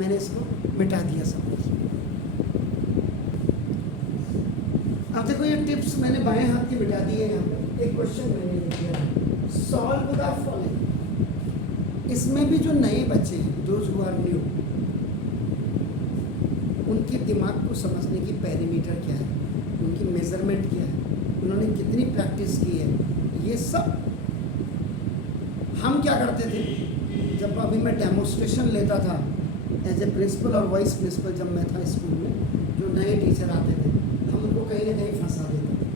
मैंने इसको मिटा दिया सब कुछ। अब देखो ये टिप्स मैंने बाएं हाथ की मिटा दी है। यहाँ पे एक क्वेश्चन मैंने लिख दिया, सॉल्व द फॉलोइंग। इसमें भी जो नए बच्चे हैं, दोज हु आर न्यू, उनके दिमाग को समझने की पैरामीटर क्या है, उनकी मेजरमेंट क्या है, उन्होंने कितनी प्रैक्टिस की है, ये सब हम क्या करते थे जब अभी मैं डेमोस्ट्रेशन लेता था एज ए प्रिंसिपल और वाइस प्रिंसिपल, जब मैं था स्कूल में, जो नए टीचर आते थे हम उनको कहीं ना कहीं फंसा देते थे।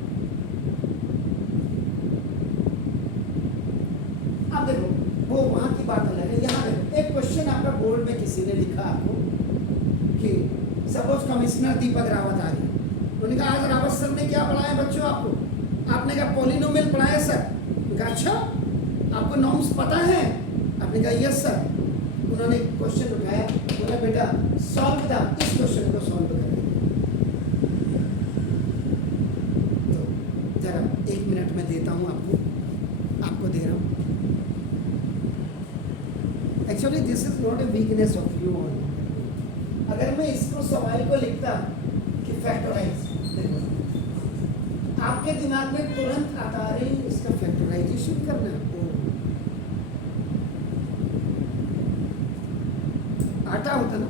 अब देखो वो वहाँ की बात अलग है। यहाँ देखो एक क्वेश्चन आपका बोर्ड में किसी ने लिखा आपको कि सपोज कमिश्नर दीपक रावत आ गए, उन्होंने कहा आज रावत सर ने क्या पढ़ाया बच्चों आपको? आपने कहा पॉलिनोमियल पढ़ाया सर। कहा अच्छा, आपको नॉर्म्स पता है? आपने कहा यस सर। उन्होंने क्वेश्चन उठाया, बोला बेटा सॉल्व द, इस क्वेश्चन को सॉल्व करें। तो जरा 1 मिनट में देता हूँ आपको दे रहा हूँ। Actually this is not a weakness of you all. अगर मैं इसको सवाल को लिखता कि फैक्टराइज, देखो आपके दिमाग में तुरंत आता है इसका फैक्टराइजेशन करना है। आटा होता ना,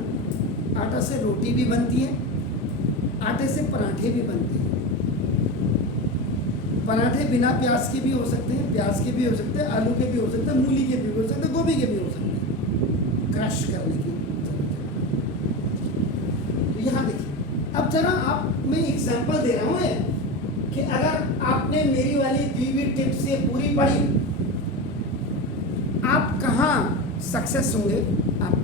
आटा से रोटी भी बनती है, आटे से पराठे भी बनते हैं। पराठे बिना प्याज के भी हो सकते हैं, प्याज के भी हो सकते हैं, आलू के भी हो सकते हैं, मूली के भी हो सकते हैं, गोभी के भी हो सकते हैं, क्रश करने की जरूरत है। तो यहाँ देखिए, अब जरा आप मैं एग्जांपल दे रहा हूँ कि अगर आपने मेरी वाली दी हुई टिप्स ये पूरी पढ़ी, आप कहाँ सक्सेस होंगे। आप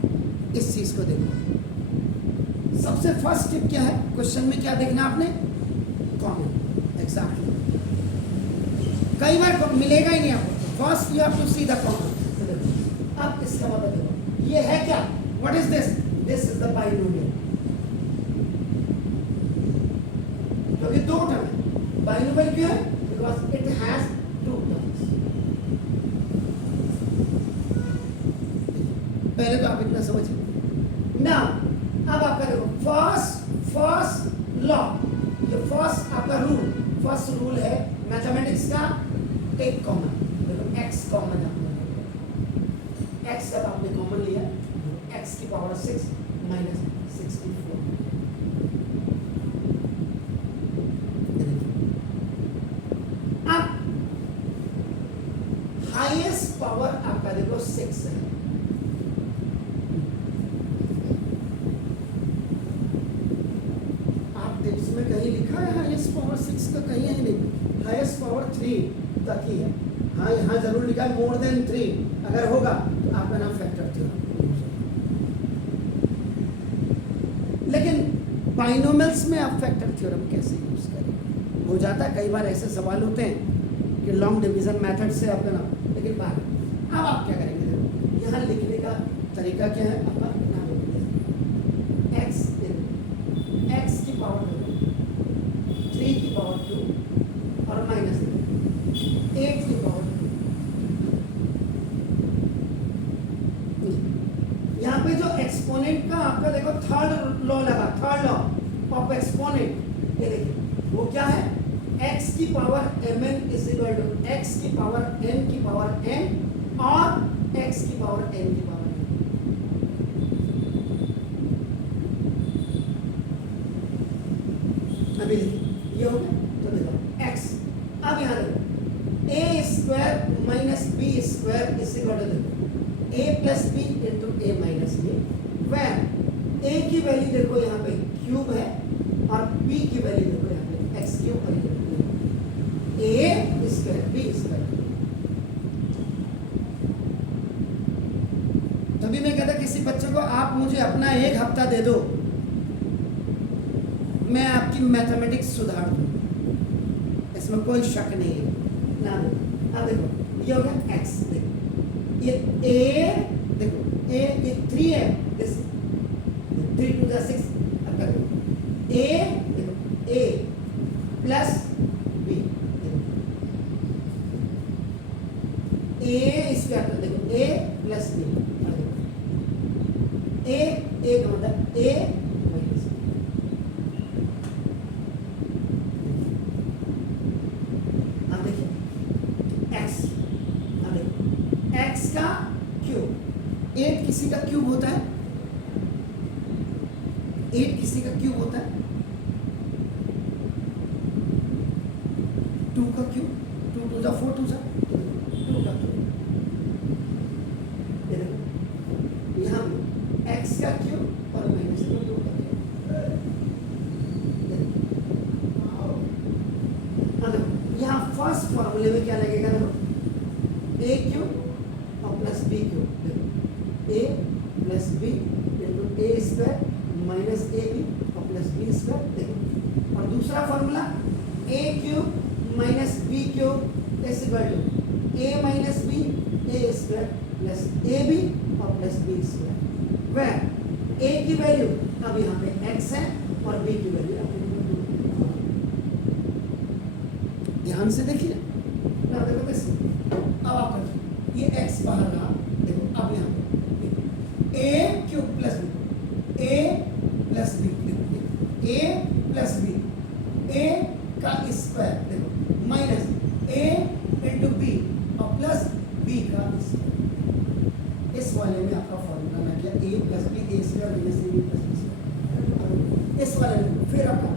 इस चीज को देखो। सबसे फर्स्ट टिप क्या है, क्वेश्चन में क्या देखना आपने? कॉमन। एग्जैक्टली, कई बार मिलेगा ही नहीं आपको। First you have to see the common. अब इसका मतलब देखो, ये है क्या? What is this? This is the binomial. क्योंकि दो टर्म है। बाइनोमियल क्यों है? Because it has two terms. पहले तो आप इतना समझिए ना। अब आपका देखो फर्स्ट लॉ, ये फर्स्ट आपका रूल, फर्स्ट रूल है मैथमेटिक्स का, टेक कॉमन। देखो एक्स कॉमन है, एक्स जब आपने कॉमन लिया, एक्स की पावर 6 माइनस 64। अब हाईएस्ट पावर आपका देखो 6 है। इसमें कहीं लिखा है हाईएस्ट पावर 6 का? कहीं है नहीं, हाईएस्ट पावर 3 तक ही है। हाँ यहाँ जरूर लिखा है मोर देन 3। अगर होगा तो आपका नाम फैक्टर थ्योरम। लेकिन बाइनोमियल्स में आप फैक्टर थ्योरम कैसे यूज करेंगे? हो जाता है कई बार ऐसे सवाल होते हैं कि लॉन्ग डिवीजन मेथड से आपका नाम, लेकिन बाहर अब आप क्या करेंगे? यहाँ लिखने का तरीका क्या है? आपका एक्स की पावर 3 की पावर 2 और माइनस 8 की पावर 2। यहाँ पे जो एक्सपोनेंट का आपका देखो थर्ड लॉ लगा, थर्ड लॉ ऑफ एक्सपोनेंट, ये देखिए वो क्या है? x की power mn is equal to x की पावर n की पावर n और x की पावर n की पावर। अभी ये हो गया, तो देखो x। अब यहाँ देखो a square minus B square is equal to देखो a plus B into a minus B, where a की वैल्यू देखो यहाँ पे क्यूब है और b की वैल्यू देखो यहाँ पे x क्यूब और a स्क्वायर b स्क्वायर। तभी मैं कहता किसी बच्चे को आप मुझे अपना 1 हफ्ता दे दो, मैं आपकी मैथमेटिक्स सुधार दूँ, इसमें कोई शक नहीं है ना। अब देखो ये हो गया x, देखो ये a, देखो a ये 3 है, दिस 3 to the 6। अब देखो a, देखो a plus b, a square, देखो a प्लस b, a का मतलब ए माइनस बी। अब देखिए एक्स, अब देखिए एक्स का क्यूब, 8 किसी का क्यूब होता है, 8 किसी का क्यूब होता है, 2 का क्यूब, 2 टू जा 4 टू जा 2 का क्यूब। ये देखो यहाँ भी x का क्यूब और माइनस में 2 का क्यूब। यहाँ फर्स्ट फॉर्मूले में क्या लगेगा देखो, a क्यूब और प्लस b क्यूब, देखो a plus B into A square minus A B और प्लस बी स्क्वायर। देखो और दूसरा formula a cube minus B cube is equal to A minus B A square plus A B और plus B square, वह a की value अब यहाँ पे x है और b की वैल्यू ध्यान से देखिए ना, देखो कैसे अब आप ये x बाहर रहा, देखो अब यहाँ पे a cube plus B, a plus B, देखो a प्लस बी, a का स्क्वायर देखो माइनस a इंटू बी और प्लस b का स्क्वायर। इस वाले में आपका फॉर्मूला लग गया a plus B A square minus A B plus B square. इस वाले में फिर आपका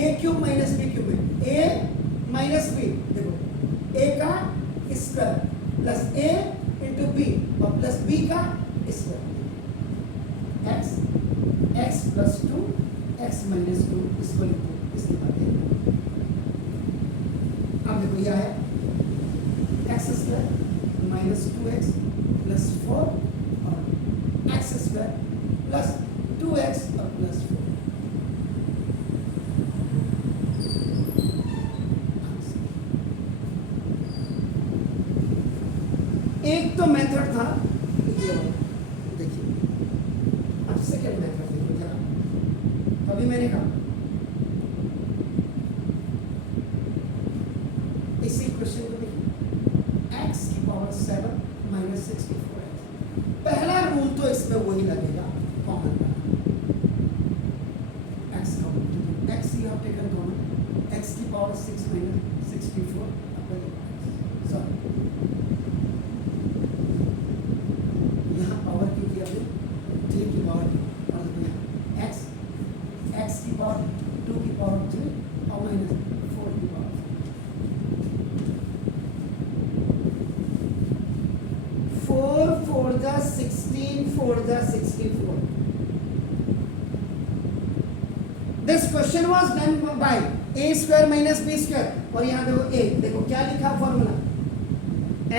a cube minus B cube है, a माइनस बी, देखो a का square plus a into B और प्लस b का square, x plus 2 x minus 2 इसको लिखो, इसकी बात है। अब देखो यह है x square minus 2x plus 4 और x स्क्वायर प्लस 2x और प्लस 4। एक तो मेथड था ये वाला, देखिए अब सेकंड मेथड देखो जरा। अभी मैंने कहा इसी क्वेश्चन को देखिए x की पावर 7 माइनस 64x, पहला रूल तो इसमें वही लगेगा कॉमन का, x common, x you have taken common, x की पावर 6 माइनस 64 सॉरी यहाँ पावर की थी अभी 3 की पावर 2 और यहाँ x की पावर 2 की पावर 3 और माइनस 4 की पावर 4 4 जा 16 4 जा 64। This question was done by a square minus b square और यहाँ देखो a, देखो क्या लिखा फॉर्मूला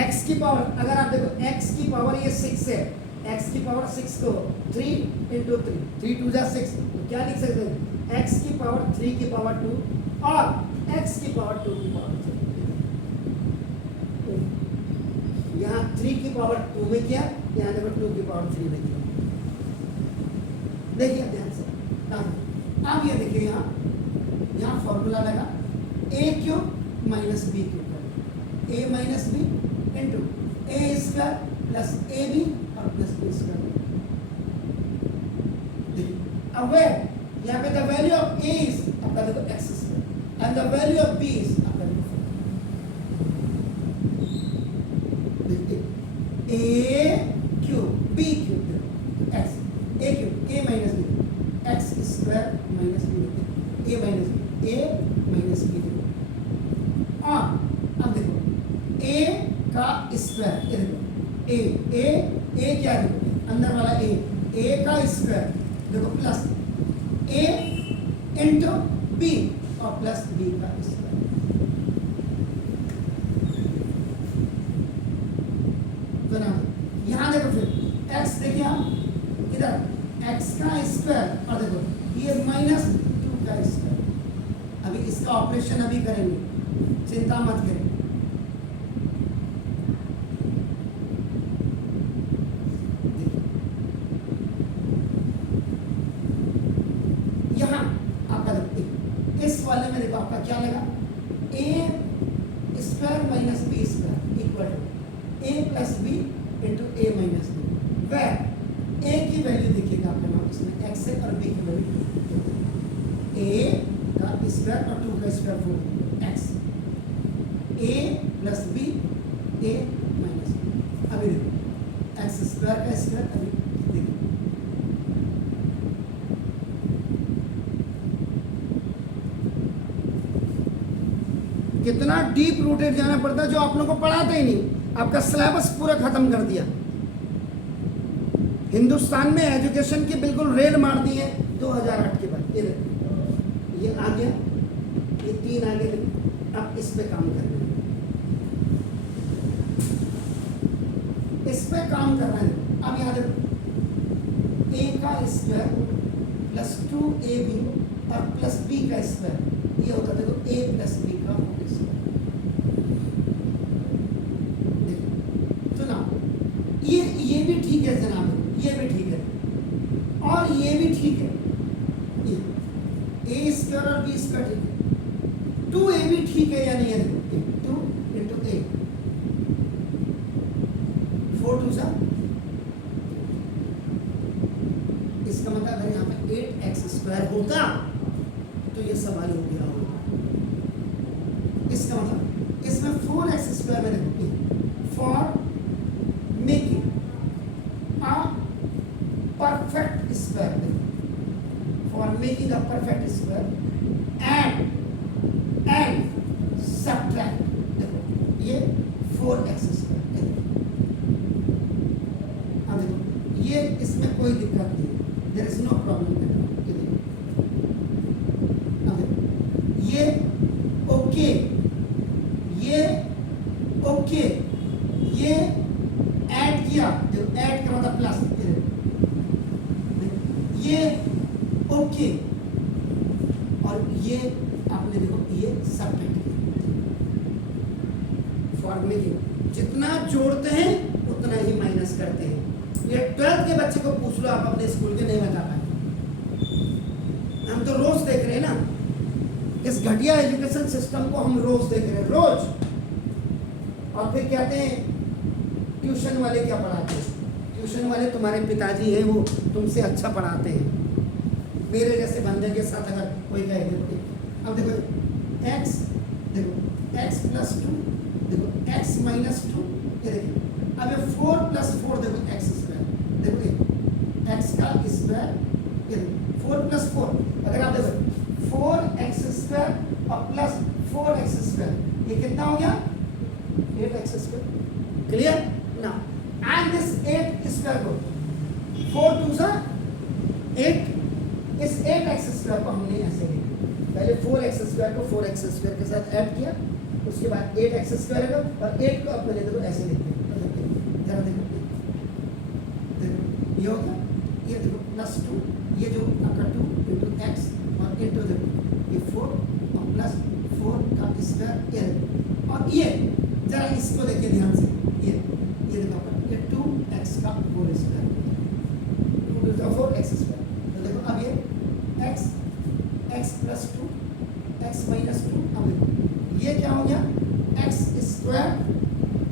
x की पावर, अगर आप देखो x की पावर ये 6 है, x की पावर 6 को 3 इंटू 3 2 जा 6, तो क्या लिख सकते हैं x की पावर 3 की पावर 2 और x की पावर 2 की पावर 3। यहाँ 3 की पावर 2 में किया, यहाँ देखो 2 की पावर 3 में किया, देखिए ध्यान से। अब ये देखिए यहाँ फॉर्मूला लगा a cube minus b cube, a minus B into A square plus A B और प्लस बी स्क्वायर। अब यहाँ पे the value of A is आपका देखो X square and the value of B is आपका देखो A cube B cube X, A cube A minus B X square minus B, A minus B A minus B, और अब देखो ए का square, ये देखो ए क्या देखो अंदर वाला ए का स्क्वायर देखो प्लस ए इंटू बी और प्लस बी का स्क्वायर। तो ना यहाँ देखो फिर x देखिए आप इधर x का स्क्वायर और देखो ये माइनस 2 का स्क्वायर। अभी इसका ऑपरेशन अभी करेंगे, चिंता मत करें। इस वाले में देखो आपका क्या लगा A square minus B square equal to A plus B into A minus B, वह ए की वैल्यू देखिएगा आपका एक्स है और बी की वैल्यू ए का स्क्वायर और 2 का square 4 x A plus B A minus अभी देखो एक्स स्क्वायर का स्क्वायर अभी देखो कितना डीप रूटेड जाना पड़ता है जो आप लोगों को पढ़ाते ही नहीं, आपका सिलेबस पूरा खत्म कर दिया। हिंदुस्तान में एजुकेशन की बिल्कुल रेल मार दी है 2008 के बाद। ये आ गया, ये 3 आ गए, अब इस पे काम करना है, इस पे काम करना है। अब याद रखो ए का स्क्वायर प्लस 2ab और प्लस बी का स्क्वायर ये होता है देखो ए प्लस बी का स्क्वायर। तो ना ये भी ठीक है जनाब, ये भी ठीक है और ये भी ठीक है, ए स्क्वायर और बी स्क्वायर ठीक है, 2a भी ठीक है या नहीं है? 2 into a 4 2 सा, इसका मतलब अगर यहाँ पे 8x स्क्वायर होता तो ये सवाल हो गया होगा। इसका मतलब इसमें 4x स्क्वायर में देखो for making a perfect square, for making a perfect square and subtract, देखो ये 4x स्क्वायर, अब देखो ये इसमें कोई दिक्कत नहीं, देयर इज नो प्रॉब्लम। ये ओके, ये ओके, ये ऐड किया, जो ऐड का मतलब प्लस, ये ओके और ये आपने देखो ये सब्ट्रैक्ट किया। फॉर्मूले की जितना जोड़ते हैं उतना ही माइनस करते हैं। ये 12th के बच्चे को पूछ लो, आप अपने स्कूल के नहीं बता पाए। हम तो रोज देख रहे हैं ना, इस घटिया एजुकेशन सिस्टम को हम रोज देख रहे हैं, रोज। और फिर कहते हैं ट्यूशन वाले क्या पढ़ाते हैं, ट्यूशन वाले तुम्हारे पिताजी हैं, वो तुमसे अच्छा पढ़ाते हैं। मेरे जैसे बंदे के साथ अगर कोई कहे देखो, अब देखो x, देखो x प्लस 2, देखो x माइनस 2, ये देखो अब ये 4 प्लस 4 देखो x स्क्वायर, देखो ये x का स्क्वायर, ये 4 प्लस 4, अगर आप देखो 4x स्क्वायर और प्लस 4x स्क्वायर, ये कितना हो गया 8x स्क्वायर। क्लियर ना? एंड दिस 8 स्क्वायर को 4 2 सा 8, इस 8x स्क्वायर को हमने ऐसे लिखा, पहले 4x स्क्वायर को 4x स्क्वायर के साथ ऐड किया, उसके बाद 8x स्क्वायर और 8 को अपने देखो ऐसे लिखते हैं, जरा देखो ये हो गया, ये देखो प्लस 2, ये जो आपका 2 into x और इंटू देखो ये 4 और प्लस 4 का स्क्वायर ये, और ये जरा इसको देखिए ध्यान से, ये देखो ये 2x का whole square, 2 to the 4x square. तो देखो अब ये x प्लस 2 x माइनस 2, अब देखो ये क्या हो गया x स्क्वायर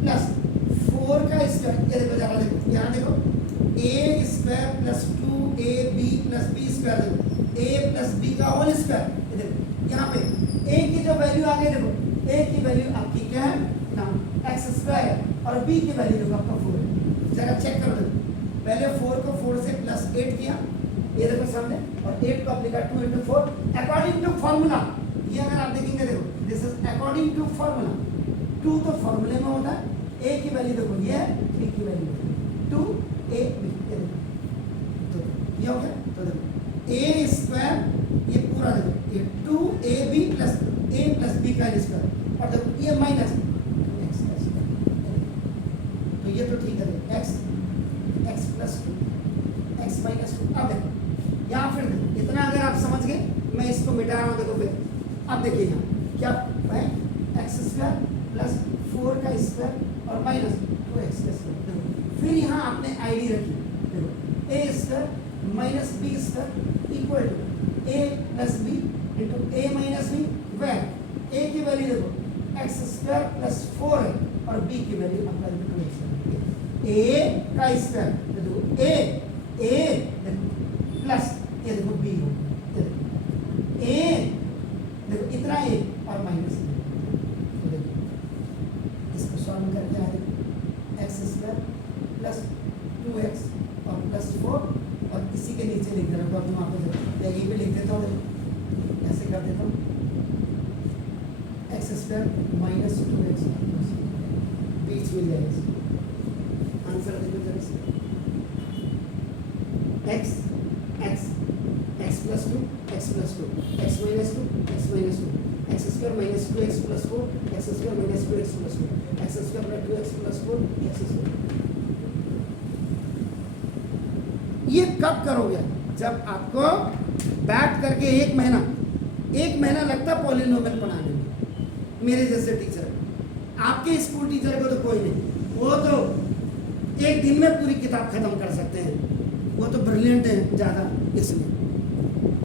प्लस 4 का स्क्वायर, ये देखो जरा देखो यहाँ देखो a square plus 2ab plus b square, देखो a प्लस b का होल स्क्वायर, ये देखो यहाँ पे a की जो वैल्यू आ गई, देखो a की वैल्यू आपकी क्या है ना x स्क्वायर है और b की वैल्यू देखो आपका 4 है। जरा चेक कर लो, पहले 4 को 4 से प्लस 8 किया, ये देखो सामने, और 8 को आपने कहा 2 into 4 अकॉर्डिंग टू फार्मूला। ये अगर आप देखेंगे देखो this is according to formula, 2 तो फार्मूले में होता है, a की वैल्यू देखो ये है, b की वैल्यू 2ab, तो ये हो गया। तो देखो a स्क्वायर ये पूरा देखो ये 2ab plus a plus b का स्क्वायर और देखो ये माइनस x का स्क्वायर, तो ये तो ठीक है, x प्लस 2 x माइनस 2। अब देखो यहाँ फिर देखो इतना अगर आप समझ गए, मैं इसको मिटा रहा हूँ, देखो फिर अब देखिए यहाँ क्या है x स्क्वायर प्लस 4 का स्क्वायर और माइनस 2x का स्क्वायर। फिर यहाँ आपने आईडी रखी, देखो a square minus B square equal to a plus B into a minus B, where a की वैल्यू देखो x स्क्वायर प्लस 4 है और b की वैल्यू अपना a का स्क्वायर, देखो a प्लस इसी के नीचे लिख दे रहा हूँ, वहाँ पे यहीं पे लिख देता हूँ, ऐसे कर देता हूँ, एक्स स्क्वायर माइनस 2x बीच में जाएगा। आंसर देखो जरा से, x x plus 2 x minus 2 x square minus 2x plus 4 x square minus 2x plus 4 x square plus 2x plus 4 x square. ये कब करोगे? जब आपको बैठ करके एक महीना लगता है पॉलिनोमियल बनाने में। मेरे जैसे टीचर, आपके स्कूल टीचर को तो कोई नहीं, वो तो एक दिन में पूरी किताब खत्म कर सकते हैं, वो तो ब्रिलियंट है ज़्यादा इसमें।